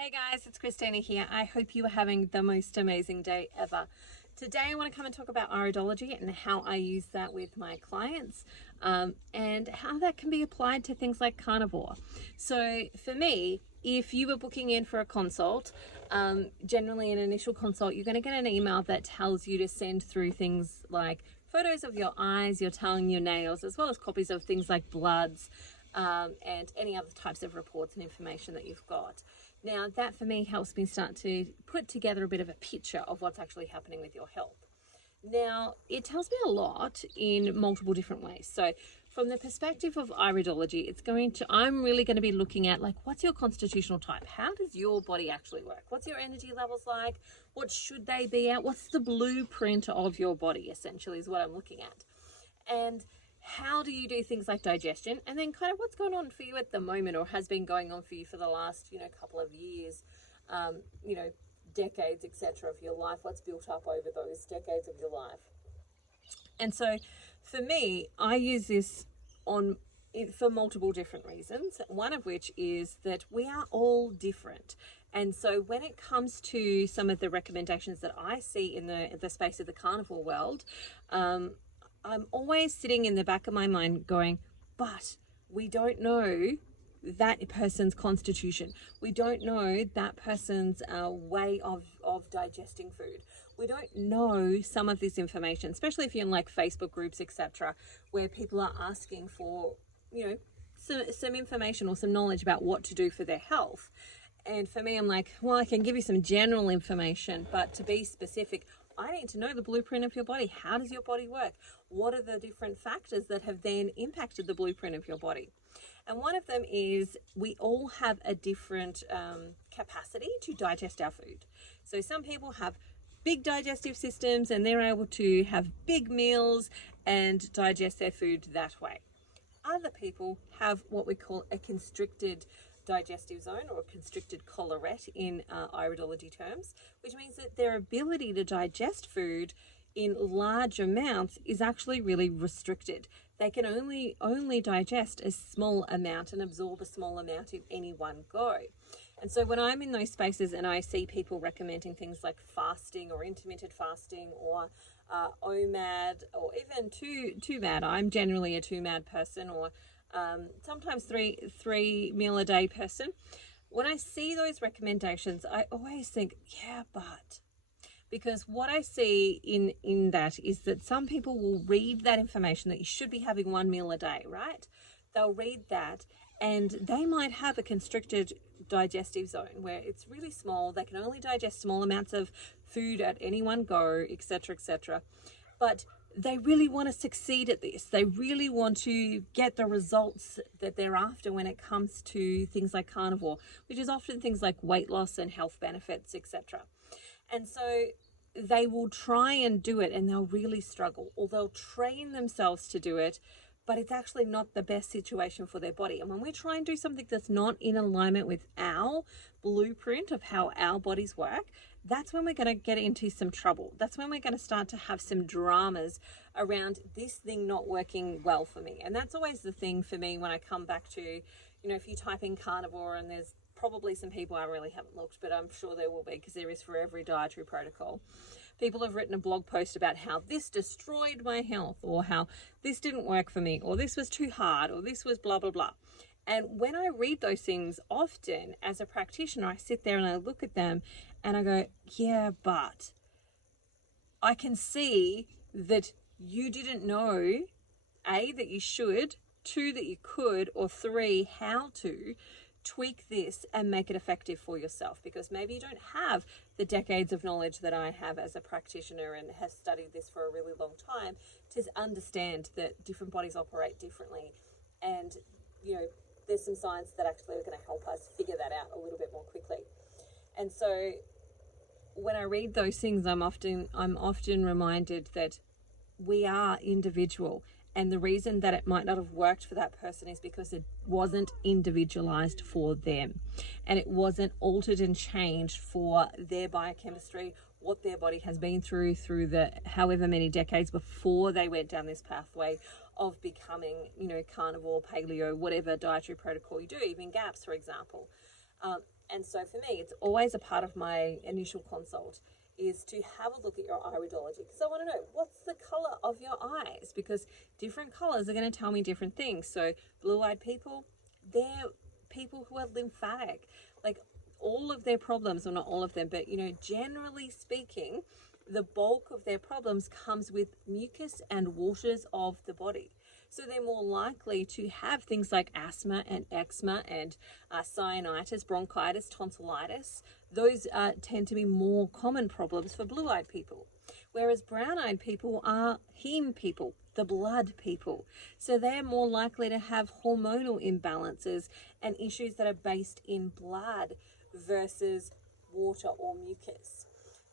Hey guys, it's Christina here. I hope you are having the most amazing day ever. Today I want to come and talk about iridology and how I use that with my clients and how that can be applied to things like carnivore. So for me, if you were booking in for a consult, generally an initial consult, you're going to get an email that tells you to send through things like photos of your eyes, your tongue, your nails, as well as copies of things like bloods, and any other types of reports and information that you've got. Now, that for me helps me start to put together a bit of a picture of what's actually happening with your health. Now, it tells me a lot in multiple different ways. So, from the perspective of iridology, I'm really going to be looking at, like, what's your constitutional type? How does your body actually work? What's your energy levels like? What should they be at? What's the blueprint of your body, essentially, is what I'm looking at. And how do you do things like digestion, and then kind of what's going on for you at the moment, or has been going on for you for the last couple of years, decades, etc., of your life. What's built up over those decades of your life? And so for me, I use this for multiple different reasons, one of which is that we are all different. And so when it comes to some of the recommendations that I see in the space of the carnivore world, I'm always sitting in the back of my mind going, but we don't know that person's constitution. We don't know that person's way of digesting food. We don't know some of this information, especially if you're in like Facebook groups, etc., where people are asking for, some information or some knowledge about what to do for their health. And for me, I'm like, well, I can give you some general information, but to be specific, I need to know the blueprint of your body. How does your body work? What are the different factors that have then impacted the blueprint of your body? And one of them is we all have a different capacity to digest our food. So some people have big digestive systems and they're able to have big meals and digest their food that way. Other people have what we call a constricted digestive zone, or a constricted collarette in iridology terms, which means that their ability to digest food in large amounts is actually really restricted. They can only digest a small amount and absorb a small amount in any one go. And so when I'm in those spaces and I see people recommending things like fasting or intermittent fasting or OMAD, or even two MAD, I'm generally a 2 MAD person, or sometimes three meal a day person. When I see those recommendations, I always think, yeah, but, because what I see in that is that some people will read that information that you should be having 1 meal a day, right? They'll read that and they might have a constricted digestive zone where it's really small. They can only digest small amounts of food at any one go, etc., etc. But they really want to succeed at this. They really want to get the results that they're after when it comes to things like carnivore, which is often things like weight loss and health benefits, etc. And so they will try and do it and they'll really struggle, or they'll train themselves to do it, but it's actually not the best situation for their body. And when we try and do something that's not in alignment with our blueprint of how our bodies work, that's when we're going to get into some trouble. That's when we're going to start to have some dramas around this thing not working well for me. And that's always the thing for me when I come back to, if you type in carnivore, and there's probably some people, I really haven't looked, but I'm sure there will be, because there is for every dietary protocol. People have written a blog post about how this destroyed my health, or how this didn't work for me, or this was too hard, or this was blah, blah, blah. And when I read those things, often as a practitioner, I sit there and I look at them and I go, yeah, but I can see that you didn't know, A, that you should, 2, that you could, or 3, how to tweak this and make it effective for yourself, because maybe you don't have the decades of knowledge that I have as a practitioner and has studied this for a really long time to understand that different bodies operate differently. And, there's some science that actually are going to help us figure that out a little bit more quickly. And so when I read those things, I'm often reminded that we are individual. And the reason that it might not have worked for that person is because it wasn't individualized for them. And it wasn't altered and changed for their biochemistry, what their body has been through the however many decades before they went down this pathway of becoming, carnivore, paleo, whatever dietary protocol you do, even GAPS, for example. And so for me, it's always a part of my initial consult is to have a look at your iridology, because I want to know what's the color of your eyes, because different colors are going to tell me different things. So blue-eyed people, they're people who are lymphatic. Like all of their problems, or not all of them, but generally speaking, the bulk of their problems comes with mucus and waters of the body. So they're more likely to have things like asthma and eczema and sinusitis, bronchitis, tonsillitis. Those tend to be more common problems for blue-eyed people. Whereas brown-eyed people are heme people, the blood people. So they're more likely to have hormonal imbalances and issues that are based in blood versus water or mucus.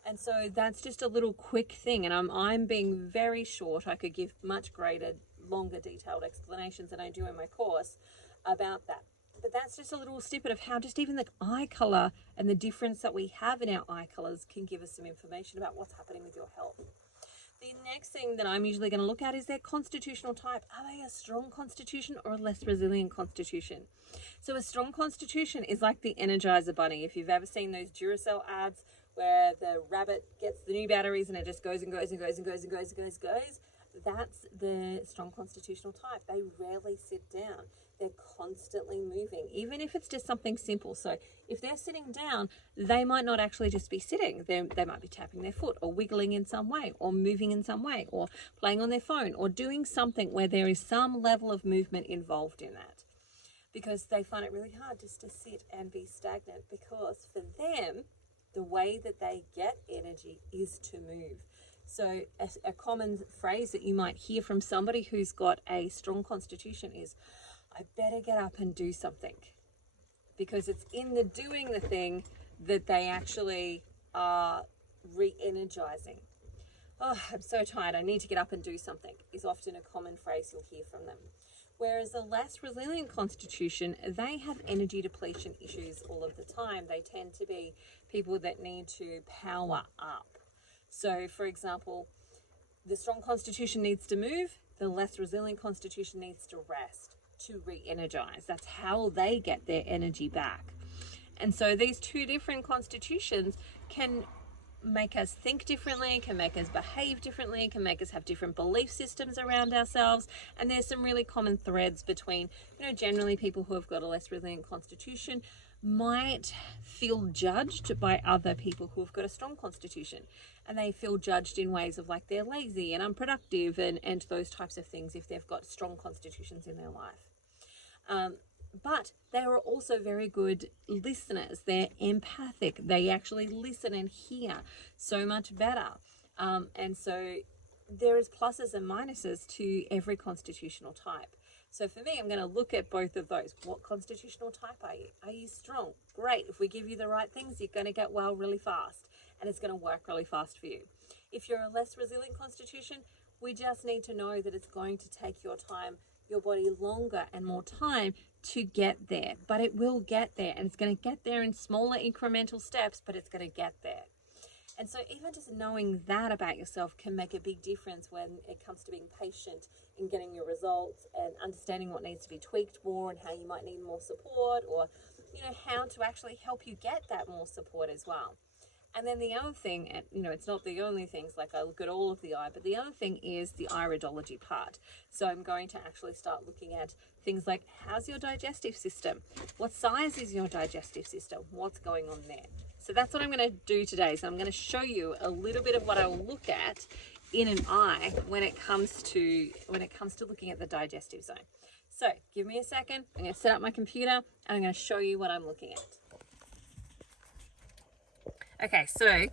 And so that's just a little quick thing. And I'm being very short. I could give much greater, longer, detailed explanations than I do in my course about that. But that's just a little snippet of how just even the eye color and the difference that we have in our eye colors can give us some information about what's happening with your health. The next thing that I'm usually going to look at is their constitutional type. Are they a strong constitution or a less resilient constitution? So a strong constitution is like the Energizer Bunny. If you've ever seen those Duracell ads where the rabbit gets the new batteries and it just goes and goes and goes and goes and goes and goes and goes, that's the strong constitutional type. They rarely sit down. They're constantly moving, even if it's just something simple. So if they're sitting down, they might not actually just be sitting. They might be tapping their foot or wiggling in some way or moving in some way or playing on their phone or doing something where there is some level of movement involved in that, because they find it really hard just to sit and be stagnant, because for them, the way that they get energy is to move. So a common phrase that you might hear from somebody who's got a strong constitution is, I better get up and do something, because it's in the doing the thing that they actually are re-energizing. Oh, I'm so tired, I need to get up and do something, is often a common phrase you'll hear from them. Whereas a less resilient constitution, they have energy depletion issues all of the time. They tend to be people that need to power up. So, for example, the strong constitution needs to move, the less resilient constitution needs to rest, to re-energize. That's how they get their energy back. And so these two different constitutions can make us think differently, can make us behave differently, can make us have different belief systems around ourselves. And there's some really common threads between, generally people who have got a less resilient constitution might feel judged by other people who have got a strong constitution. And they feel judged in ways of like they're lazy and unproductive and those types of things if they've got strong constitutions in their life. But they are also very good listeners. They're empathic. They actually listen and hear so much better. And so there is pluses and minuses to every constitutional type. So for me, I'm going to look at both of those. What constitutional type are you? Are you strong? Great. If we give you the right things, you're going to get well really fast, and it's going to work really fast for you. If you're a less resilient constitution, we just need to know that it's going to take your body longer and more time to get there, but it will get there, and it's going to get there in smaller incremental steps, but it's going to get there. And so even just knowing that about yourself can make a big difference when it comes to being patient in getting your results and understanding what needs to be tweaked more and how you might need more support, or how to actually help you get that more support as well. And then the other thing, and it's not the only things, like I look at all of the eye, but the other thing is the iridology part. So I'm going to actually start looking at things like, how's your digestive system? What size is your digestive system? What's going on there? So that's what I'm going to do today. So I'm going to show you a little bit of what I will look at in an eye when it comes to looking at the digestive zone. So give me a second. I'm going to set up my computer and I'm going to show you what I'm looking at. Okay, so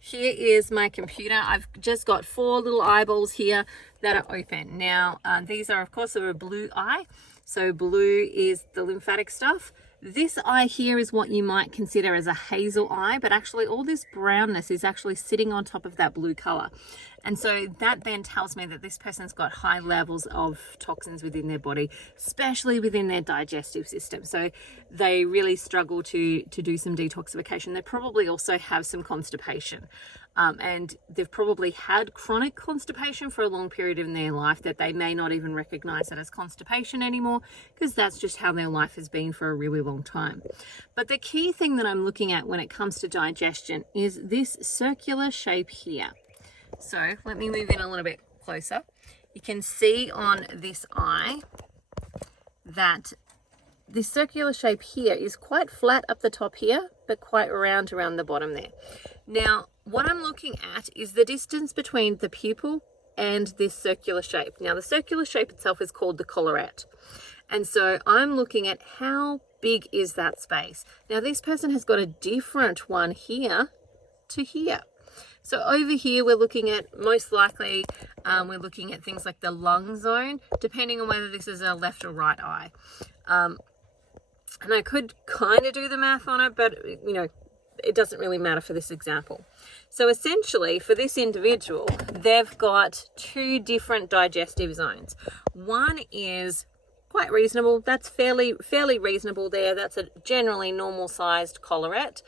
here is my computer. I've just got 4 little eyeballs here that are open. Now, these are, of course, a blue eye. So blue is the lymphatic stuff. This eye here is what you might consider as a hazel eye, but actually all this brownness is actually sitting on top of that blue color. And so that then tells me that this person's got high levels of toxins within their body, especially within their digestive system. So they really struggle to do some detoxification. They probably also have some constipation. And they've probably had chronic constipation for a long period in their life that they may not even recognize that as constipation anymore, because that's just how their life has been for a really long time. But the key thing that I'm looking at when it comes to digestion is this circular shape here. So let me move in a little bit closer. You can see on this eye that this circular shape here is quite flat up the top here, but quite round around the bottom there. Now, what I'm looking at is the distance between the pupil and this circular shape. Now, the circular shape itself is called the collarette. And so I'm looking at how big is that space. Now, this person has got a different one here to here. So over here, we're looking at, most likely, we're looking at things like the lung zone, depending on whether this is a left or right eye. And I could kind of do the math on it, but, you know, it doesn't really matter for this example. So essentially, for this individual, they've got two different digestive zones. One is quite reasonable. That's fairly reasonable there. That's a generally normal sized collarette.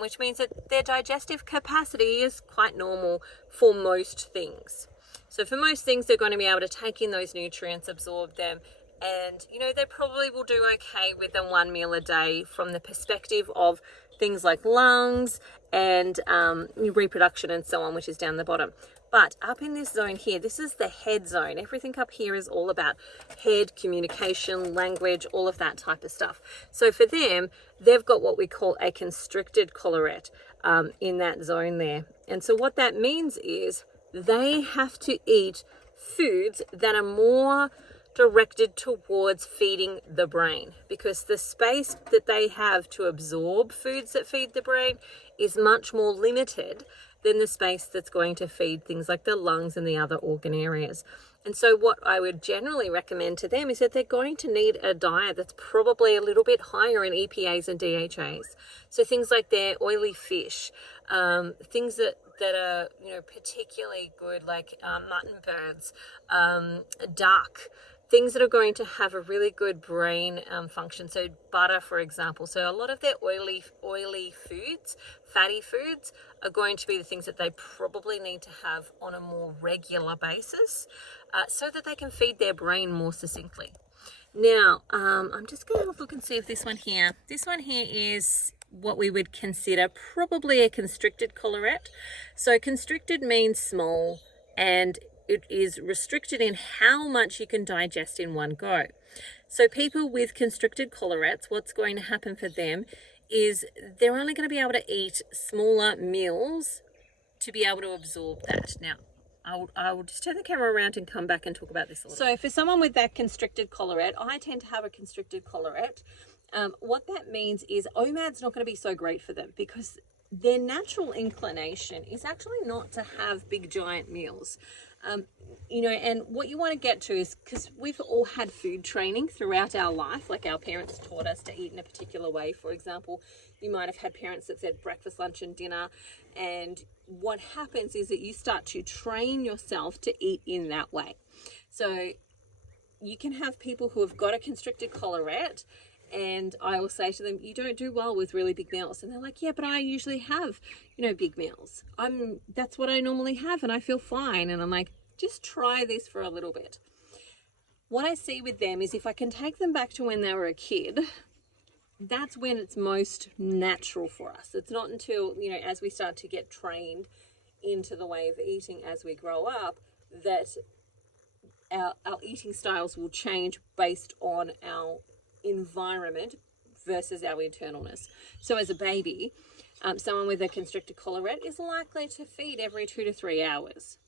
Which means that their digestive capacity is quite normal for most things. So for most things, they're going to be able to take in those nutrients, absorb them, and, you know, they probably will do okay with a 1 meal a day from the perspective of things like lungs and reproduction and so on, which is down the bottom. But up in this zone here, this is the head zone. Everything up here is all about head, communication, language, all of that type of stuff. So for them, they've got what we call a constricted collarette in that zone there. And so what that means is they have to eat foods that are more directed towards feeding the brain, because the space that they have to absorb foods that feed the brain is much more limited than the space that's going to feed things like the lungs and the other organ areas. And so what I would generally recommend to them is that they're going to need a diet that's probably a little bit higher in EPAs and DHAs. So things like their oily fish, things that are, you know, particularly good, like mutton birds, duck, things that are going to have a really good brain function. So butter, for example. So a lot of their oily foods, fatty foods, are going to be the things that they probably need to have on a more regular basis so that they can feed their brain more succinctly. Now, I'm just going to look and see if this one here is what we would consider probably a constricted collarette. So constricted means small, and it is restricted in how much you can digest in one go. So people with constricted collarettes, what's going to happen for them is they're only going to be able to eat smaller meals to be able to absorb that. Now, I will just turn the camera around and come back and talk about this a little. So for someone with that constricted collarette, I tend to have a constricted collarette. What that means is OMAD's not going to be so great for them, because their natural inclination is actually not to have big giant meals. You know, and what you want to get to is, because we've all had food training throughout our life, like our parents taught us to eat in a particular way. For example, you might have had parents that said breakfast, lunch and dinner, and what happens is that you start to train yourself to eat in that way. So you can have people who have got a constricted collarette, and I will say to them, you don't do well with really big meals. And they're like, yeah, but I usually have, you know, big meals. That's what I normally have and I feel fine. And I'm like, just try this for a little bit. What I see with them is if I can take them back to when they were a kid, that's when it's most natural for us. It's not until, you know, as we start to get trained into the way of eating as we grow up, that our eating styles will change based on our environment versus our internalness. So as a baby, someone with a constricted collarette is likely to feed every 2 to 3 hours.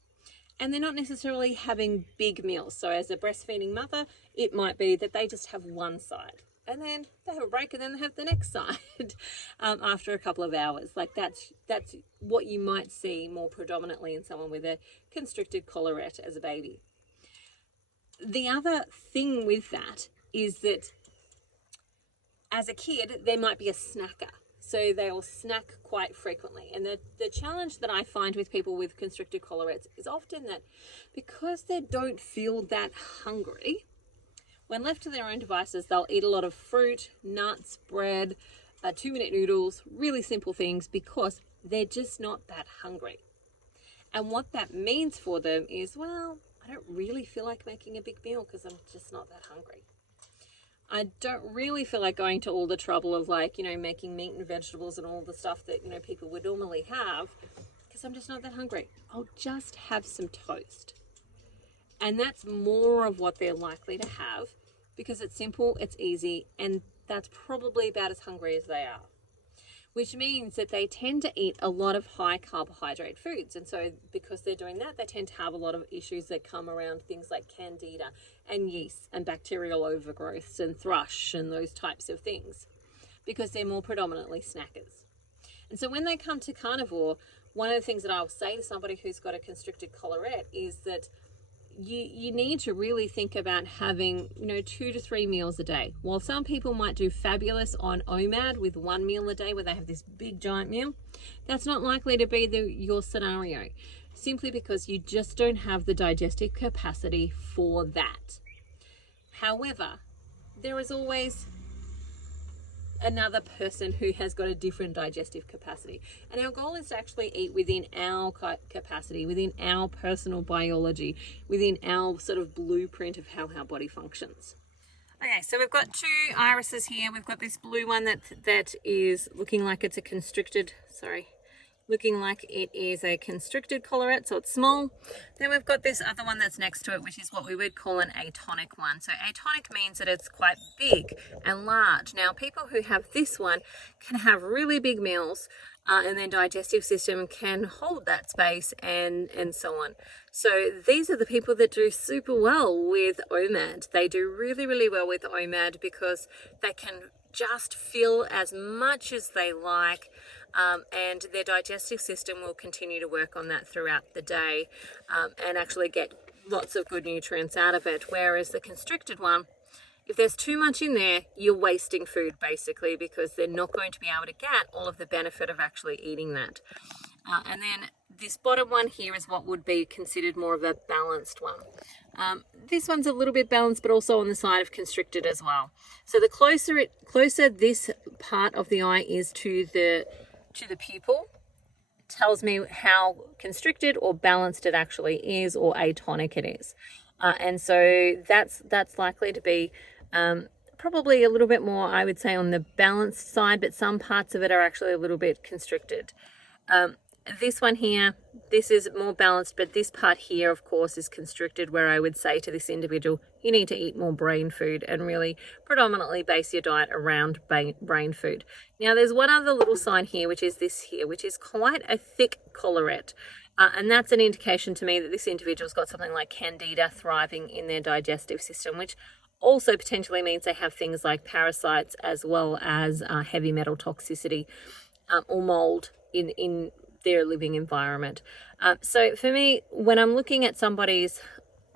And they're not necessarily having big meals. So as a breastfeeding mother, it might be that they just have one side, and then they have a break, and then they have the next side after a couple of hours. Like that's what you might see more predominantly in someone with a constricted collarette as a baby. The other thing with that is that as a kid, there might be a snacker. So they will snack quite frequently. And the challenge that I find with people with constricted collarettes is often that because they don't feel that hungry, when left to their own devices, they'll eat a lot of fruit, nuts, bread, 2-minute noodles, really simple things, because they're just not that hungry. And what that means for them is, well, I don't really feel like making a big meal because I'm just not that hungry. I don't really feel like going to all the trouble of, like, making meat and vegetables and all the stuff that, people would normally have, because I'm just not that hungry. I'll just have some toast. And that's more of what they're likely to have, because it's simple, it's easy, and that's probably about as hungry as they are. Which means that they tend to eat a lot of high carbohydrate foods. And so because they're doing that, they tend to have a lot of issues that come around things like candida and yeast and bacterial overgrowths and thrush and those types of things, because they're more predominantly snackers. And so when they come to carnivore, one of the things that I'll say to somebody who's got a constricted collarette is that you need to really think about having 2 to 3 meals a day. While some people might do fabulous on OMAD with 1 meal a day where they have this big giant meal, that's not likely to be your scenario, simply because you just don't have the digestive capacity for that. However, there is always another person who has got a different digestive capacity, and our goal is to actually eat within our capacity, within our personal biology, within our sort of blueprint of how our body functions. Okay, so we've got 2 irises here. We've got this blue one that is looking like it's a constricted, looking like it is a constricted collarette, so it's small. Then we've got this other one that's next to it, which is what we would call an atonic one. So atonic means that it's quite big and large. Now, people who have this one can have really big meals, and their digestive system can hold that space and so on. So these are the people that do super well with OMAD. They do really, really well with OMAD because they can just fill as much as they like, and their digestive system will continue to work on that throughout the day, and actually get lots of good nutrients out of it. Whereas the constricted one, if there's too much in there, you're wasting food basically, because they're not going to be able to get all of the benefit of actually eating that. And then this bottom one here is what would be considered more of a balanced one. This one's a little bit balanced, but also on the side of constricted as well. So the closer this part of the eye is to the pupil, tells me how constricted or balanced it actually is, or atonic it is. And so that's likely to be probably a little bit more, I would say, on the balanced side, but some parts of it are actually a little bit constricted. This one here, this is more balanced, but this part here, of course, is constricted, where I would say to this individual, you need to eat more brain food and really predominantly base your diet around brain food. Now, there's one other little sign here, which is this here, which is quite a thick collarette. And that's an indication to me that this individual's got something like candida thriving in their digestive system, which also potentially means they have things like parasites as well as heavy metal toxicity, or mold in their living environment. So for me, when I'm looking at somebody's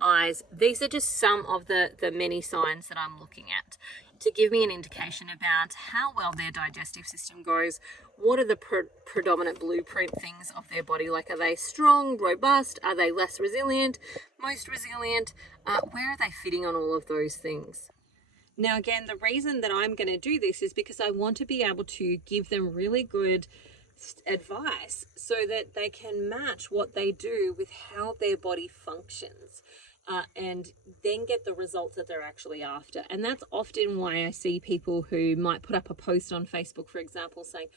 eyes, these are just some of the many signs that I'm looking at to give me an indication about how well their digestive system goes. What are the predominant blueprint things of their body? Like, are they strong, robust? Are they less resilient, most resilient? Where are they fitting on all of those things? Now, again, the reason that I'm going to do this is because I want to be able to give them really good advice so that they can match what they do with how their body functions, and then get the results that they're actually after. And that's often why I see people who might put up a post on Facebook, for example, saying,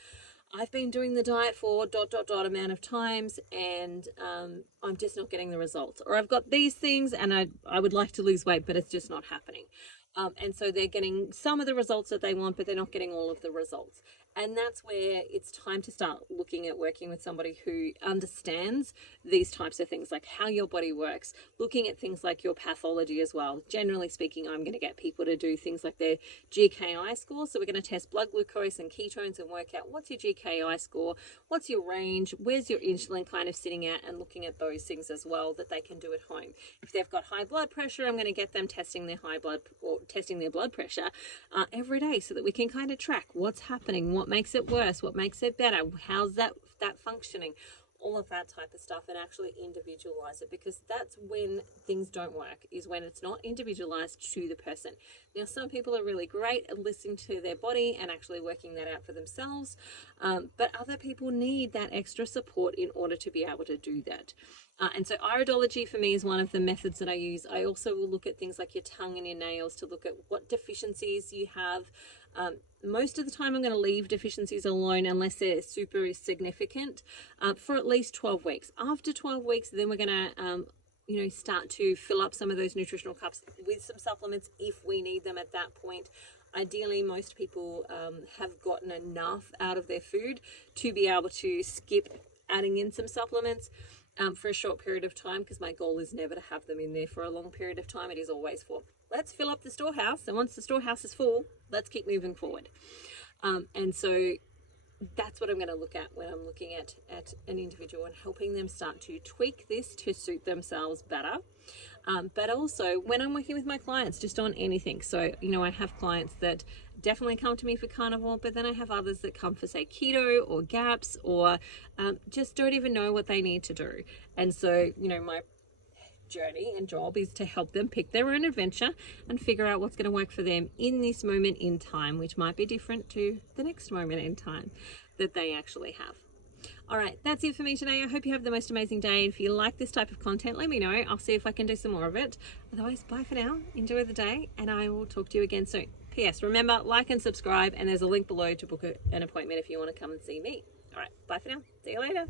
I've been doing the diet for ... amount of times, and I'm just not getting the results. Or I've got these things and I would like to lose weight, but it's just not happening. And so they're getting some of the results that they want, but they're not getting all of the results. And that's where it's time to start looking at working with somebody who understands these types of things, like how your body works, looking at things like your pathology as well. Generally speaking, I'm going to get people to do things like their GKI score. So we're going to test blood glucose and ketones and work out what's your GKI score, what's your range, where's your insulin kind of sitting at, and looking at those things as well that they can do at home. If they've got high blood pressure, I'm going to get them testing their blood pressure every day, so that we can kind of track what's happening, what makes it worse, what makes it better, how's that functioning, all of that type of stuff, and actually individualize it, because that's when things don't work, is when it's not individualized to the person. Now, some people are really great at listening to their body and actually working that out for themselves, but other people need that extra support in order to be able to do that. And so iridology for me is one of the methods that I use. I also will look at things like your tongue and your nails to look at what deficiencies you have. Most of the time I'm going to leave deficiencies alone unless they're super significant, for at least 12 weeks. After 12 weeks, then we're going to start to fill up some of those nutritional cups with some supplements if we need them at that point. Ideally, most people have gotten enough out of their food to be able to skip adding in some supplements for a short period of time, because my goal is never to have them in there for a long period of time. It is always for, let's fill up the storehouse, and once the storehouse is full, let's keep moving forward. And so that's what I'm going to look at when I'm looking at an individual and helping them start to tweak this to suit themselves better. But also when I'm working with my clients just on anything. So, I have clients that definitely come to me for carnivore, but then I have others that come for, say, keto or GAPS, or just don't even know what they need to do. And so, my journey and job is to help them pick their own adventure and figure out what's going to work for them in this moment in time, which might be different to the next moment in time that they actually have. All right, that's it for me today. I hope you have the most amazing day. If you like this type of content, let me know. I'll see if I can do some more of it. Otherwise, bye for now. Enjoy the day, and I will talk to you again soon. P.S. Remember, like and subscribe, and there's a link below to book an appointment if you want to come and see me. All right, bye for now. See you later.